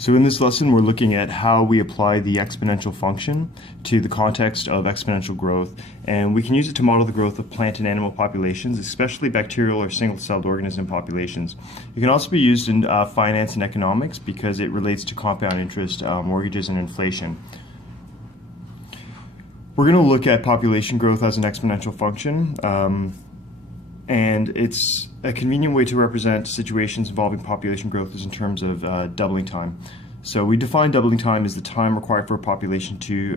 So in this lesson, we're looking at how we apply the exponential function to the context of exponential growth, and we can use it to model the growth of plant and animal populations, especially bacterial or single-celled organism populations. It can also be used in finance and economics because it relates to compound interest, mortgages, and inflation. We're going to look at population growth as an exponential function. And it's a convenient way to represent situations involving population growth is in terms of doubling time. So we define doubling time as the time required for a population to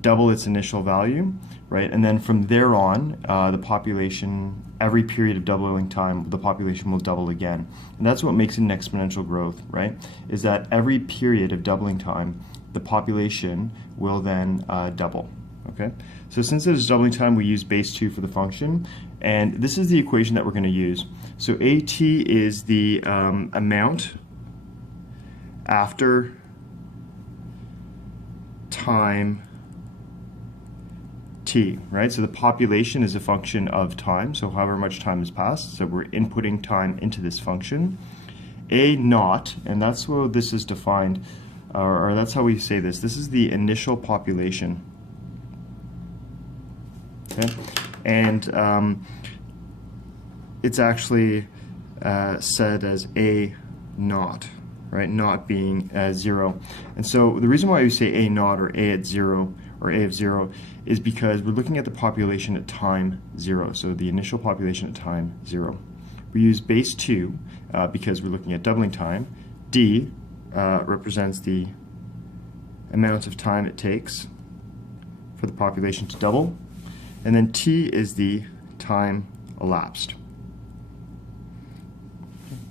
double its initial value, right? And then from there on, the population, every period of doubling time, the population will double again. And that's what makes it an exponential growth, right? Is that every period of doubling time, the population will then double. Okay, so since it is doubling time, we use base 2 for the function, and this is the equation that we're going to use. So AT is the amount after time t, right? So the population is a function of time, so however much time has passed, so we're inputting time into this function. A naught, and that's how this is defined, or that's how we say this. This is the initial population. Okay. And it's actually said as A naught, right? Naught being 0. And so the reason why we say A naught or A at 0 or A of 0 is because we're looking at the population at time 0. So the initial population at time 0. We use base 2 because we're looking at doubling time. D represents the amount of time it takes for the population to double. And then t is the time elapsed.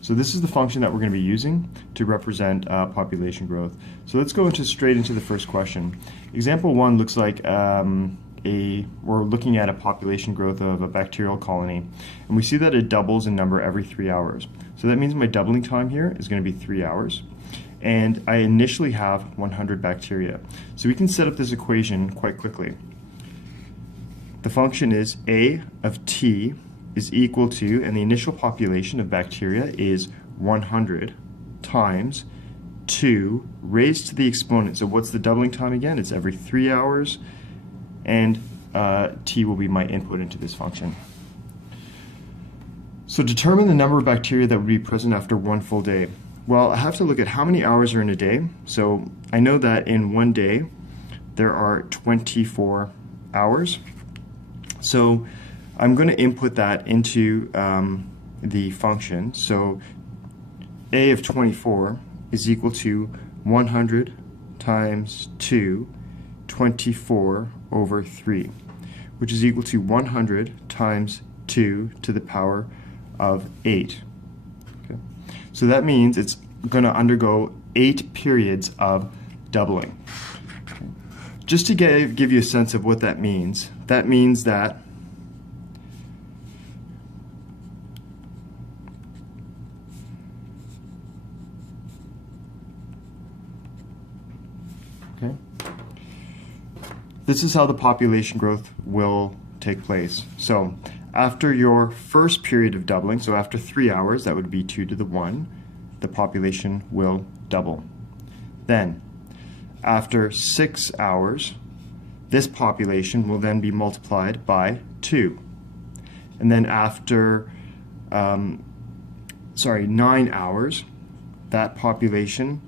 So this is the function that we're going to be using to represent population growth. So let's go straight into the first question. Example 1 looks like we're looking at a population growth of a bacterial colony, and we see that it doubles in number every 3 hours. So that means my doubling time here is going to be 3 hours. And I initially have 100 bacteria. So we can set up this equation quite quickly. The function is A of t is equal to, and the initial population of bacteria is 100 times 2 raised to the exponent. So what's the doubling time again? It's every 3 hours, and t will be my input into this function. So determine the number of bacteria that would be present after 1 full day. Well, I have to look at how many hours are in a day. So I know that in 1 day there are 24 hours. So I'm going to input that into the function. So A of 24 is equal to 100 times 2, 24 over 3, which is equal to 100 times 2 to the power of 8. Okay. So that means it's going to undergo 8 periods of doubling. Okay. Just to give you a sense of what that means that this is how the population growth will take place. So after your first period of doubling, so after 3 hours, that would be 2 to the 1, the population will double. Then after 6 hours, this population will then be multiplied by 2. And then after 9 hours, that population,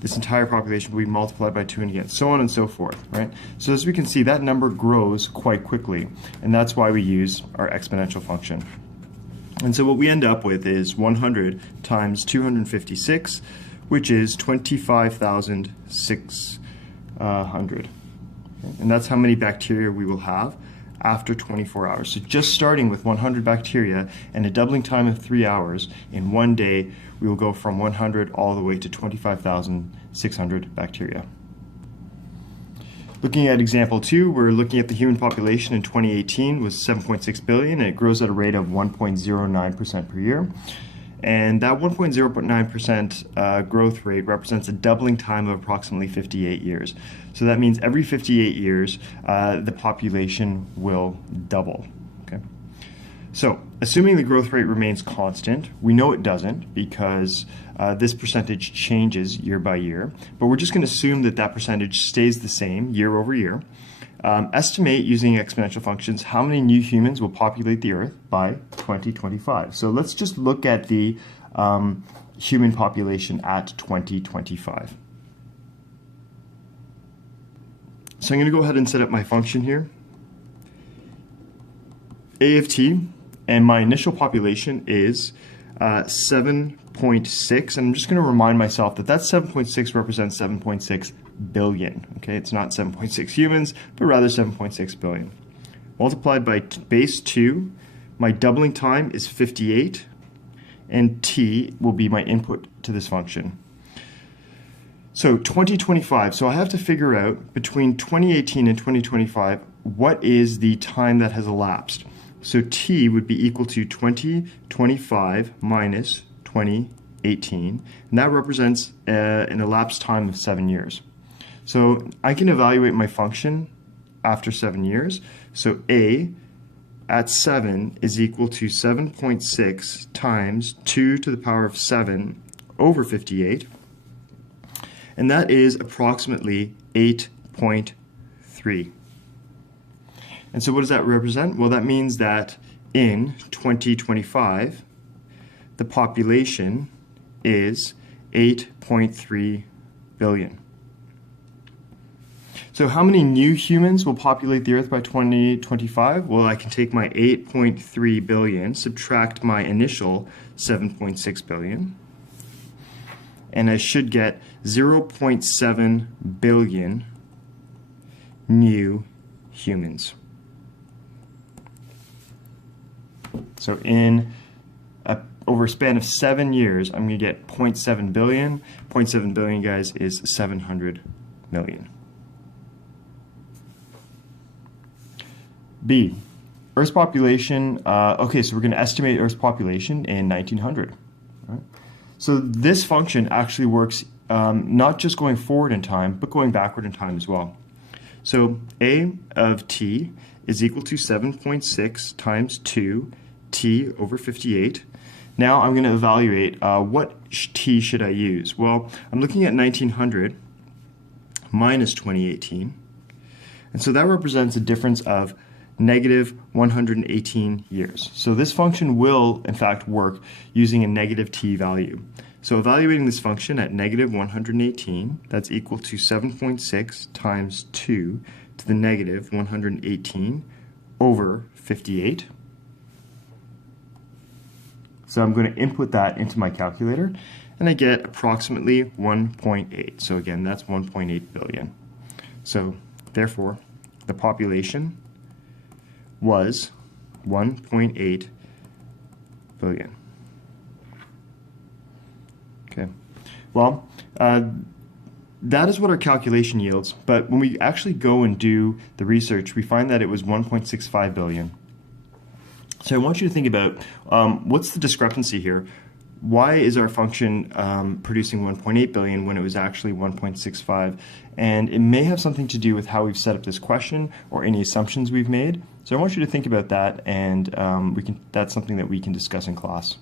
this entire population will be multiplied by 2 and again, so on and so forth, right? So as we can see, that number grows quite quickly, and that's why we use our exponential function. And so what we end up with is 100 times 256, which is 25,600. And that's how many bacteria we will have after 24 hours. So just starting with 100 bacteria and a doubling time of 3 hours, in 1 day we will go from 100 all the way to 25,600 bacteria. Looking at example 2, we're looking at the human population in 2018 was 7.6 billion, and it grows at a rate of 1.09% per year. And that 1.09% growth rate represents a doubling time of approximately 58 years. So that means every 58 years, the population will double. Okay. So, assuming the growth rate remains constant, we know it doesn't because this percentage changes year by year, but we're just going to assume that that percentage stays the same year over year. Estimate using exponential functions how many new humans will populate the Earth by 2025. So let's just look at the human population at 2025. So I'm going to go ahead and set up my function here. A of t, and my initial population is 7.6, and I'm just going to remind myself that that 7.6 represents 7.6 billion. Okay, it's not 7.6 humans, but rather 7.6 billion. Multiplied by base 2, my doubling time is 58, and t will be my input to this function. So 2025, so I have to figure out between 2018 and 2025, what is the time that has elapsed? So t would be equal to 2025 minus 2018, and that represents an elapsed time of 7 years. So I can evaluate my function after 7 years. So a at 7 is equal to 7.6 times 2 to the power of 7 over 58. And that is approximately 8.3. And so what does that represent? Well, that means that in 2025, the population is 8.3 billion. So how many new humans will populate the Earth by 2025? Well, I can take my 8.3 billion, subtract my initial 7.6 billion, and I should get 0.7 billion new humans. So over a span of 7 years, I'm going to get 0.7 billion. 0.7 billion, guys, is 700 million. B, Earth's population. Okay, so we're going to estimate Earth's population in 1900. Right? So this function actually works not just going forward in time, but going backward in time as well. So A of t is equal to 7.6 times 2t over 58. Now I'm going to evaluate what t should I use. Well, I'm looking at 1900 minus 2018. And so that represents a difference of negative 118 years. So this function will, in fact, work using a negative t value. So evaluating this function at negative 118, that's equal to 7.6 times 2 to the negative 118 over 58. So I'm going to input that into my calculator, and I get approximately 1.8. So again, that's 1.8 billion. So therefore, the population was 1.8 billion. Okay, well, that is what our calculation yields, but when we actually go and do the research, we find that it was 1.65 billion. So I want you to think about what's the discrepancy here? Why is our function producing 1.8 billion when it was actually 1.65? And it may have something to do with how we've set up this question or any assumptions we've made. So I want you to think about that, and that's something that we can discuss in class.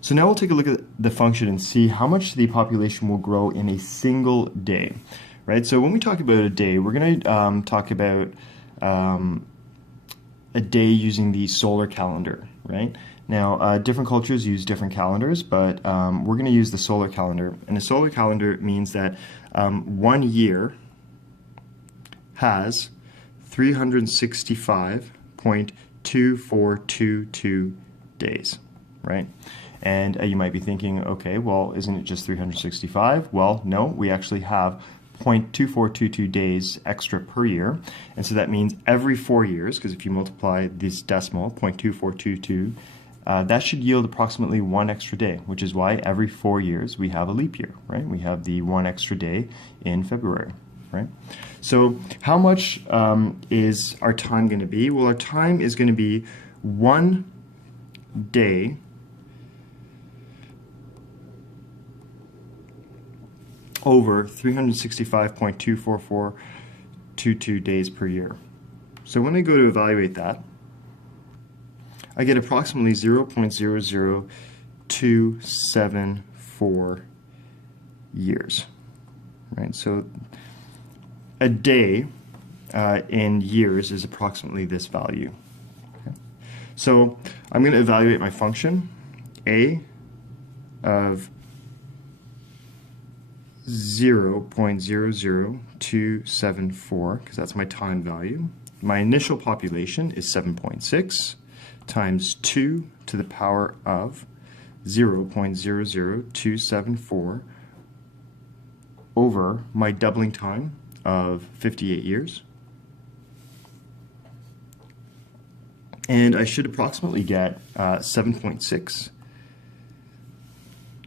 So now we'll take a look at the function and see how much the population will grow in a single day, right? So when we talk about a day, we're going to talk about a day using the solar calendar, right? Now, different cultures use different calendars, but we're going to use the solar calendar. And a solar calendar means that 1 year has 365.2422 days, right? And you might be thinking, okay, well, isn't it just 365? Well, no, we actually have 0.2422 days extra per year. And so that means every 4 years, because if you multiply this decimal, 0.2422, that should yield approximately 1 extra day, which is why every 4 years we have a leap year, right? We have the 1 extra day in February, right? So how much is our time going to be? Well, our time is going to be 1 day over 365.24422 days per year. So when I go to evaluate that, I get approximately 0.00274 years, right? So a day in years is approximately this value. Okay. So I'm going to evaluate my function, a of 0.00274, because that's my time value. My initial population is 7.6 times 2 to the power of 0.00274 over my doubling time of 58 years. And I should approximately get 7.6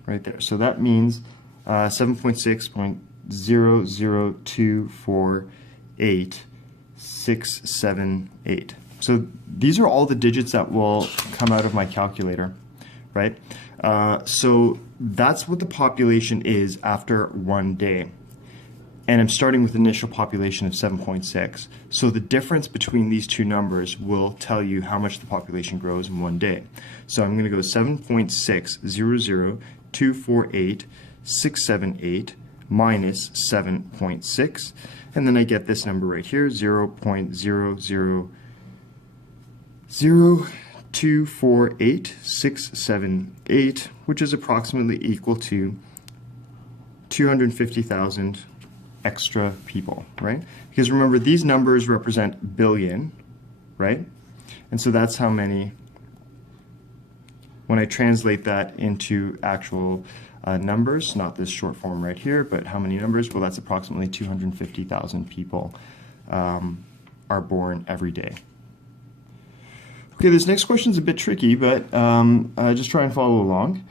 right there. So that means 7.6.00248,678. So these are all the digits that will come out of my calculator, right? So that's what the population is after 1 day. And I'm starting with initial population of 7.6. So the difference between these two numbers will tell you how much the population grows in 1 day. So I'm going to go 7.600,248,678 minus 7.6, and then I get this number right here, 0.000248678, which is approximately equal to 250,000 extra people, right? Because remember, these numbers represent billion, right? And so that's how many, when I translate that into actual numbers, not this short form right here, but how many numbers? Well, that's approximately 250,000 people are born every day. Okay, this next question is a bit tricky, but just try and follow along.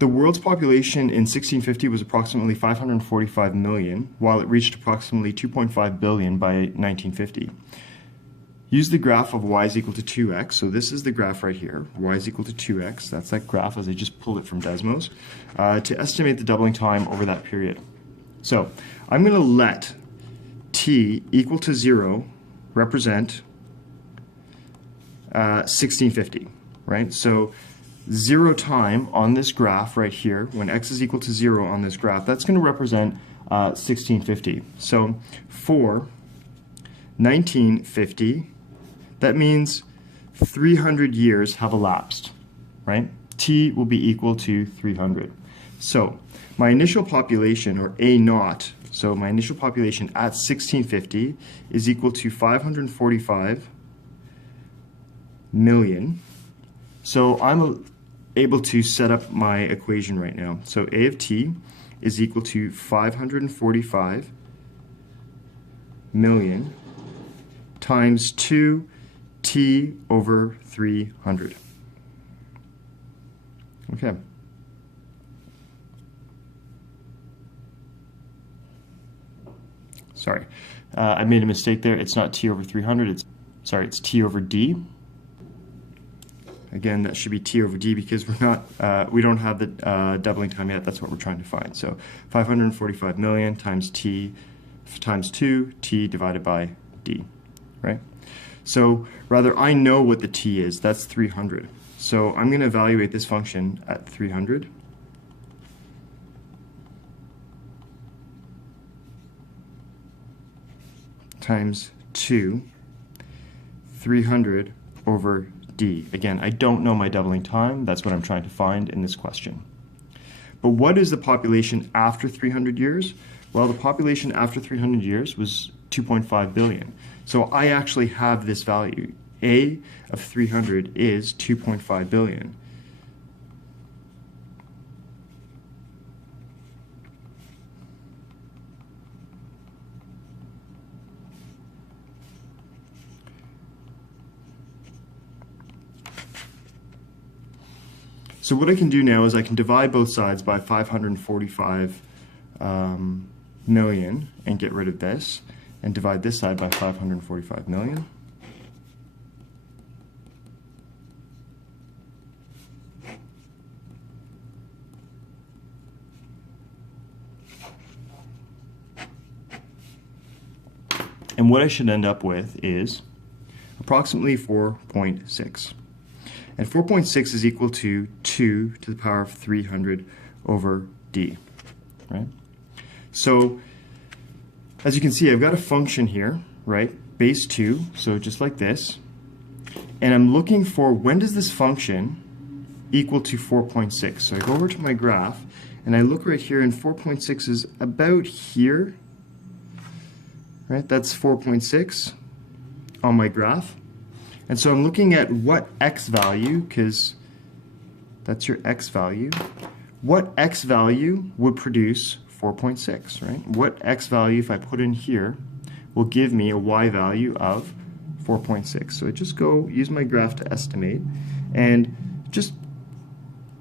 The world's population in 1650 was approximately 545 million, while it reached approximately 2.5 billion by 1950. Use the graph of y is equal to 2x. So this is the graph right here. Y is equal to 2x. That's that graph as I just pulled it from Desmos, to estimate the doubling time over that period. So I'm going to let t equal to 0 represent 1650, right? So 0 time on this graph right here, when x is equal to 0 on this graph, that's going to represent 1650. So for 1950, that means 300 years have elapsed, right? T will be equal to 300. So my initial population, or A naught, so my initial population at 1650 is equal to 545 million. So I'm able to set up my equation right now. So A of t is equal to 545 million times 2t over 300. Okay. Sorry, I made a mistake there. It's not t over 300. It's t over d. Again, that should be t over d because we don't have the doubling time yet. That's what we're trying to find. So 545 million times t times 2, t divided by d, right? So rather, I know what the t is. That's 300. So I'm going to evaluate this function at 300. Times 2, 300 over d. Again, I don't know my doubling time. That's what I'm trying to find in this question. But what is the population after 300 years? Well, the population after 300 years was 2.5 billion. So I actually have this value. A of 300 is 2.5 billion. So what I can do now is I can divide both sides by 545 million and get rid of this, and divide this side by 545 million. And what I should end up with is approximately 4.6. And 4.6 is equal to 2 to the power of 300 over d, right? So as you can see, I've got a function here, right? Base 2, so just like this. And I'm looking for when does this function equal to 4.6. So I go over to my graph, and I look right here, and 4.6 is about here, right? That's 4.6 on my graph. And so I'm looking at what x value, because that's your x value, what x value would produce 4.6, right? What x value, if I put in here, will give me a y value of 4.6. So I just go use my graph to estimate, and just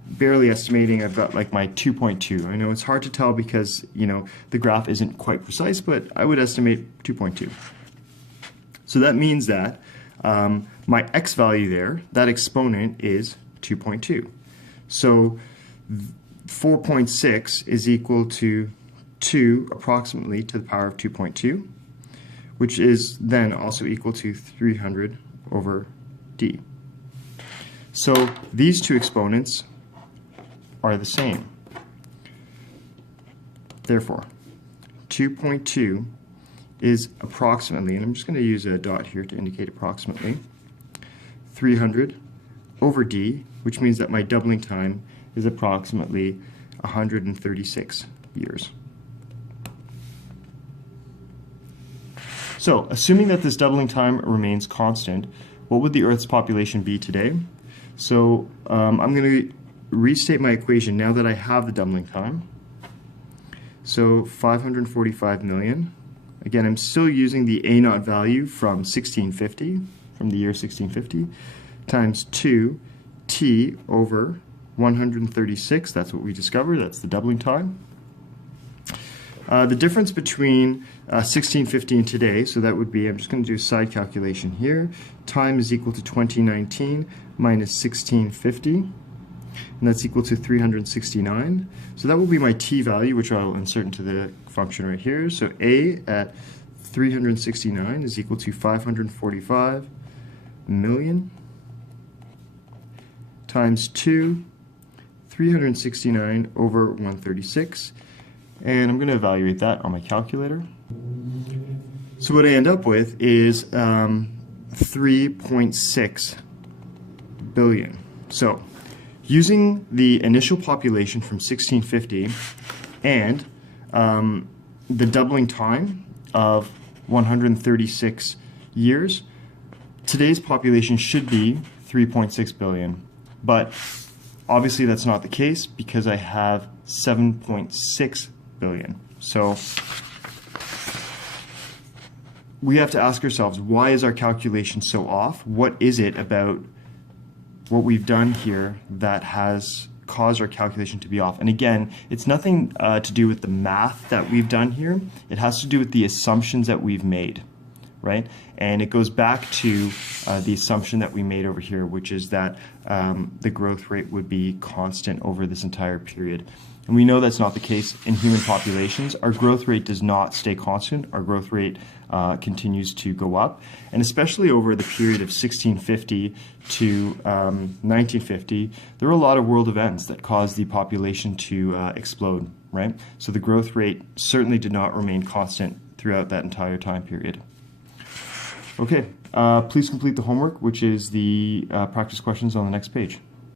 barely estimating, I've got like my 2.2. I know it's hard to tell because, you know, the graph isn't quite precise, but I would estimate 2.2. So that means that my x value there, that exponent is 2.2. So 4.6 is equal to 2 approximately to the power of 2.2, which is then also equal to 300 over d. So these two exponents are the same. Therefore, 2.2 is approximately, and I'm just going to use a dot here to indicate approximately, 300 over d, which means that my doubling time is approximately 136 years. So, assuming that this doubling time remains constant, what would the Earth's population be today? So, I'm going to restate my equation now that I have the doubling time. So, 545 million. Again, I'm still using the A0 value from 1650, from the year 1650, times 2t over 136. That's what we discovered. That's the doubling time. The difference between 1650 and today, so that would be, I'm just going to do a side calculation here. Time is equal to 2019 minus 1650, and that's equal to 369. So that will be my t value, which I'll insert into the function right here. So a at 369 is equal to 545 million times 2, 369 over 136. And I'm going to evaluate that on my calculator. So what I end up with is 3.6 billion. So using the initial population from 1650 and the doubling time of 136 years, today's population should be 3.6 billion. But obviously that's not the case because I have 7.6 billion. So we have to ask ourselves, why is our calculation so off? What is it about what we've done here that has caused our calculation to be off? And again, it's nothing to do with the math that we've done here. It has to do with the assumptions that we've made, right? And it goes back to the assumption that we made over here, which is that the growth rate would be constant over this entire period. And we know that's not the case in human populations. Our growth rate does not stay constant. Our growth rate continues to go up. And especially over the period of 1650 to 1950, there were a lot of world events that caused the population to explode, right? So the growth rate certainly did not remain constant throughout that entire time period. Okay, please complete the homework, which is the practice questions on the next page.